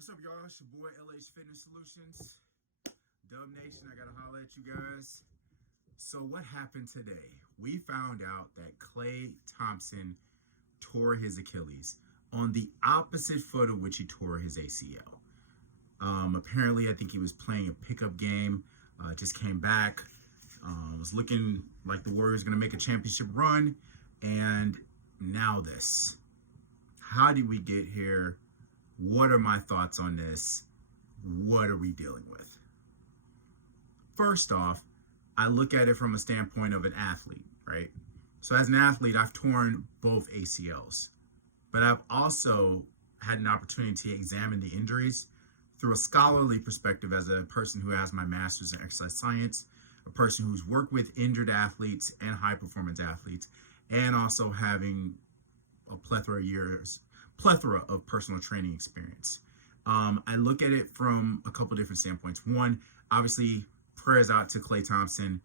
What's up, y'all? It's your boy LH Fitness Solutions. Dub Nation, I gotta holler at you guys. So what happened today? We found out that Klay Thompson tore his Achilles on the opposite foot of which he tore his ACL. Apparently, I think he was playing a pickup game, just came back, was looking like the Warriors gonna make a championship run, and now this. How did we get here? What are my thoughts on this? What are we dealing with? First off, I look at it from a standpoint of an athlete, right? So as an athlete, I've torn both ACLs, but I've also had an opportunity to examine the injuries through a scholarly perspective as a person who has my master's in exercise science, a person who's worked with injured athletes and high performance athletes, and also having a plethora of personal training experience. I look at it from a couple different standpoints. One, obviously, prayers out to Klay Thompson.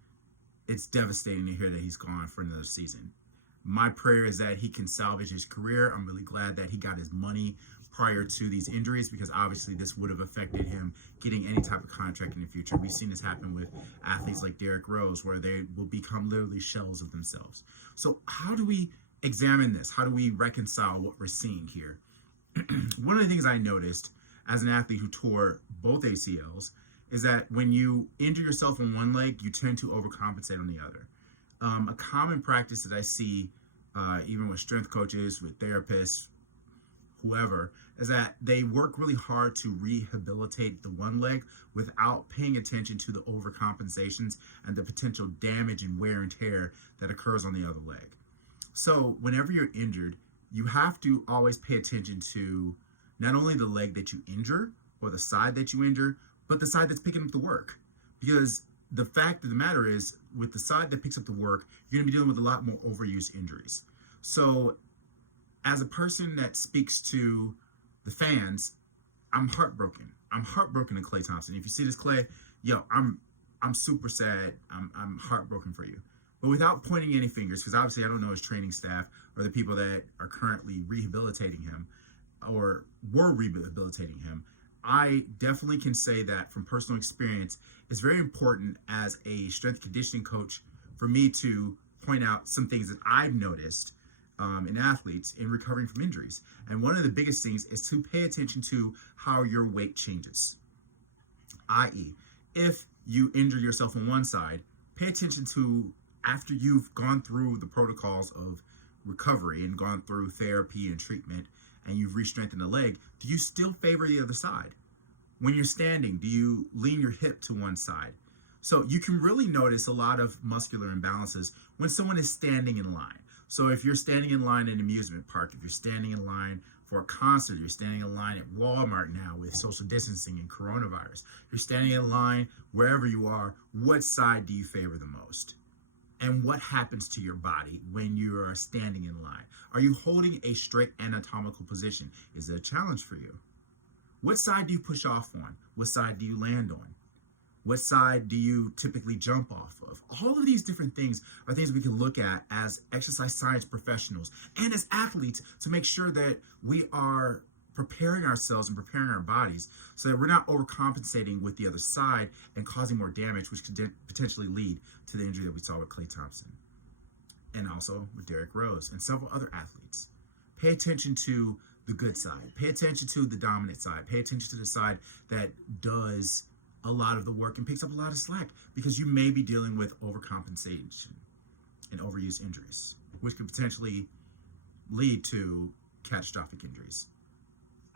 It's devastating to hear that he's gone for another season. My prayer is that he can salvage his career. I'm really glad that he got his money prior to these injuries, because obviously this would have affected him getting any type of contract in the future. We've seen this happen with athletes like Derrick Rose, where they will become literally shells of themselves. So how do we examine this? How do we reconcile what we're seeing here? One of the things I noticed as an athlete who tore both ACLs is that when you injure yourself in one leg, you tend to overcompensate on the other. A common practice that I see, even with strength coaches, with therapists, whoever, is that they work really hard to rehabilitate the one leg without paying attention to the overcompensations and the potential damage and wear and tear that occurs on the other leg. So whenever you're injured, you have to always pay attention to not only the leg that you injure or the side that you injure, but the side that's picking up the work. Because the fact of the matter is, with the side that picks up the work, you're going to be dealing with a lot more overuse injuries. So as a person that speaks to the fans, I'm heartbroken. I'm heartbroken to Klay Thompson. If you see this, Klay, I'm super sad. I'm heartbroken for you. But without pointing any fingers, because obviously I don't know his training staff or the people that are currently rehabilitating him or were rehabilitating him, I definitely can say that from personal experience, it's very important as a strength conditioning coach for me to point out some things that I've noticed in athletes in recovering from injuries. And one of the biggest things is to pay attention to how your weight changes. I.e., if you injure yourself on one side, pay attention to, after you've gone through the protocols of recovery and gone through therapy and treatment and you've re-strengthened the leg, do you still favor the other side? When you're standing, do you lean your hip to one side? So you can really notice a lot of muscular imbalances when someone is standing in line. So if you're standing in line in an amusement park, if you're standing in line for a concert, you're standing in line at Walmart now with social distancing and coronavirus, you're standing in line wherever you are, what side do you favor the most? And what happens to your body when you are standing in line? Are you holding a straight anatomical position? Is it a challenge for you? What side do you push off on? What side do you land on? What side do you typically jump off of? All of these different things are things we can look at as exercise science professionals and as athletes to make sure that we are preparing ourselves and preparing our bodies so that we're not overcompensating with the other side and causing more damage, which could potentially lead to the injury that we saw with Klay Thompson and also with Derrick Rose and several other athletes. Pay attention to the good side. Pay attention to the dominant side. Pay attention to the side that does a lot of the work and picks up a lot of slack, because you may be dealing with overcompensation and overuse injuries, which could potentially lead to catastrophic injuries.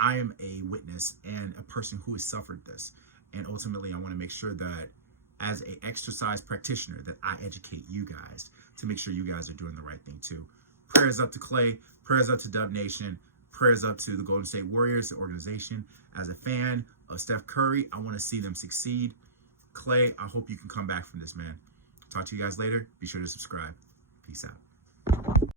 I am a witness and a person who has suffered this. And ultimately, I want to make sure that as an exercise practitioner, that I educate you guys to make sure you guys are doing the right thing too. Prayers up to Klay, prayers up to Dub Nation, prayers up to the Golden State Warriors, the organization. As a fan of Steph Curry, I want to see them succeed. Klay, I hope you can come back from this, man. Talk to you guys later. Be sure to subscribe. Peace out.